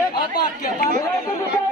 এ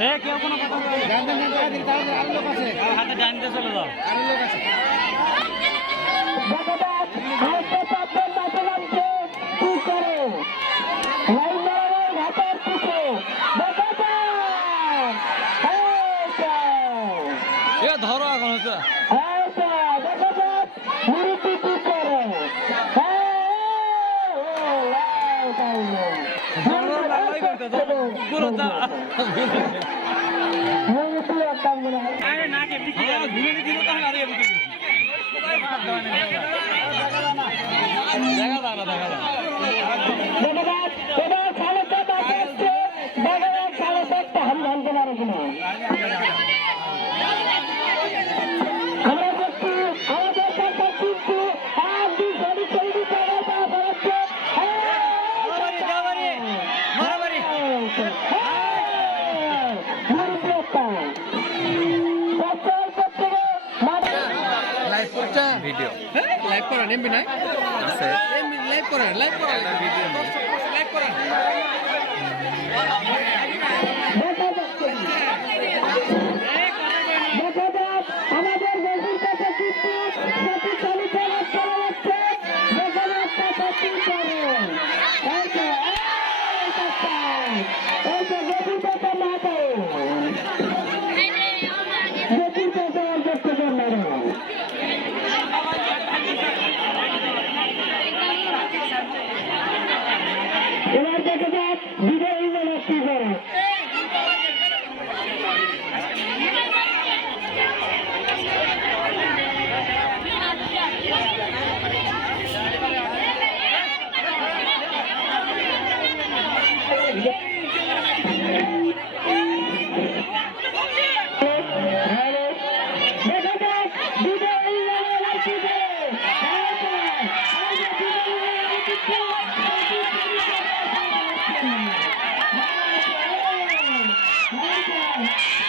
এ কেউ জানতে চলে যাও। আরও লোক আছে। দেখা দাঁড়া দেখা দাঁড়া Thank you. ভিডিও। লাইভ করেন এমবি নাই? আছে। লাইভ করেন লাইভ ভিডিও Uhul!